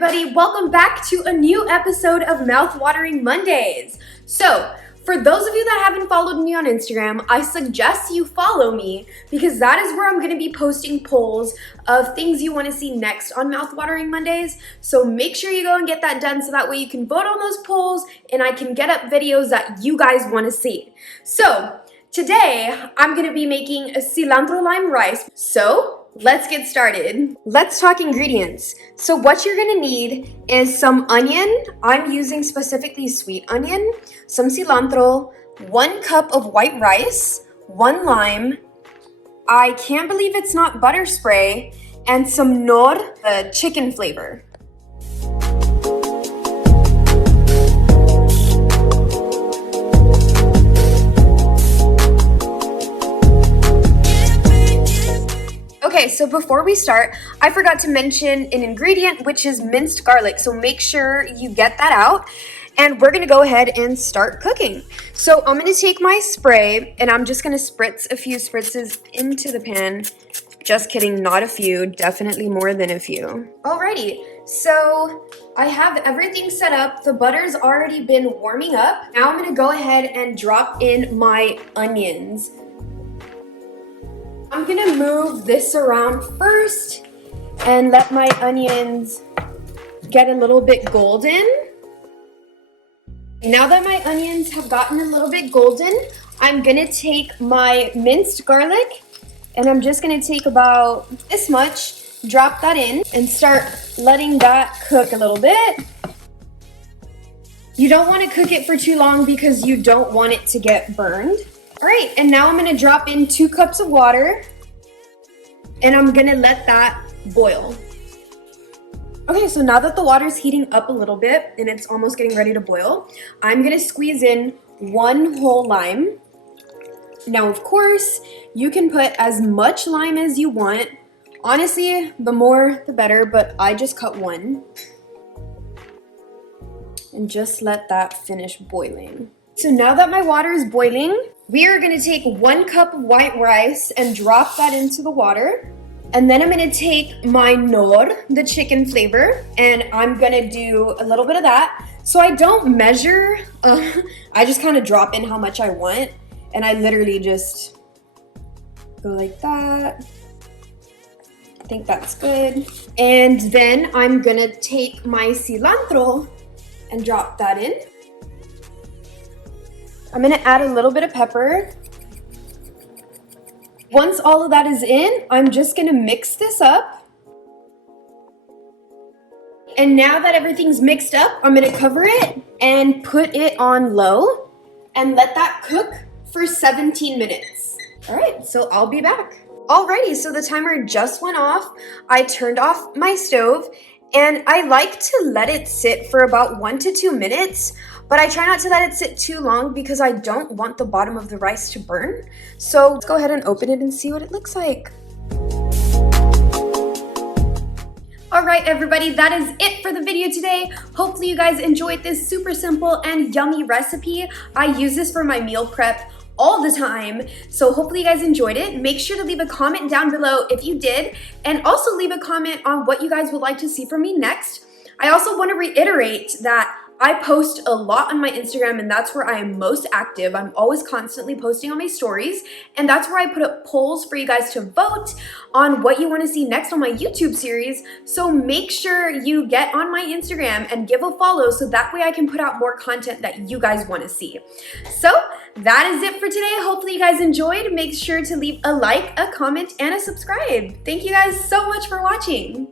everybody, welcome back to a new episode of Mouth-Watering Mondays. So, for those of you that haven't followed me on Instagram, I suggest you follow me because that is where I'm going to be posting polls of things you want to see next on Mouth-Watering Mondays. So make sure you go and get that done so that way you can vote on those polls and I can get up videos that you guys want to see. So, today I'm going to be making a cilantro lime rice. So, let's get started. Let's talk ingredients. So what you're gonna need is some onion. I'm using specifically sweet onion, some cilantro, 1 cup of white rice, 1 lime. I can't believe it's not butter spray, and some Knorr, the chicken flavor. Okay, so before we start, I forgot to mention an ingredient, which is minced garlic. So make sure you get that out. And we're gonna go ahead and start cooking. So I'm gonna take my spray and I'm just gonna spritz a few spritzes into the pan. Just kidding, not a few, definitely more than a few. Alrighty, so I have everything set up. The butter's already been warming up. Now I'm gonna go ahead and drop in my onions. I'm gonna move this around first and let my onions get a little bit golden. Now that my onions have gotten a little bit golden, I'm gonna take my minced garlic and I'm just gonna take about this much, drop that in and start letting that cook a little bit. You don't wanna cook it for too long because you don't want it to get burned. All right, and now I'm gonna drop in 2 cups of water and I'm gonna let that boil. Okay, so now that the water's heating up a little bit and it's almost getting ready to boil, I'm gonna squeeze in 1 whole lime. Now, of course, you can put as much lime as you want. Honestly, the more the better, but I just cut 1. And just let that finish boiling. So now that my water is boiling, we are gonna take 1 cup of white rice and drop that into the water. And then I'm gonna take my Knorr, the chicken flavor, and I'm gonna do a little bit of that. So I don't measure, I just kind of drop in how much I want. And I literally just go like that. I think that's good. And then I'm gonna take my cilantro and drop that in. I'm gonna add a little bit of pepper. Once all of that is in, I'm just gonna mix this up. And now that everything's mixed up, I'm gonna cover it and put it on low and let that cook for 17 minutes. All right, so I'll be back. Alrighty, so the timer just went off. I turned off my stove and I like to let it sit for about 1 to 2 minutes. But I try not to let it sit too long because I don't want the bottom of the rice to burn. So let's go ahead and open it and see what it looks like. All right, everybody, that is it for the video today. Hopefully you guys enjoyed this super simple and yummy recipe. I use this for my meal prep all the time. So hopefully you guys enjoyed it. Make sure to leave a comment down below if you did, and also leave a comment on what you guys would like to see from me next. I also want to reiterate that I post a lot on my Instagram and that's where I am most active. I'm always constantly posting on my stories and that's where I put up polls for you guys to vote on what you want to see next on my YouTube series. So make sure you get on my Instagram and give a follow so that way I can put out more content that you guys want to see. So that is it for today. Hopefully you guys enjoyed. Make sure to leave a like, a comment, and a subscribe. Thank you guys so much for watching.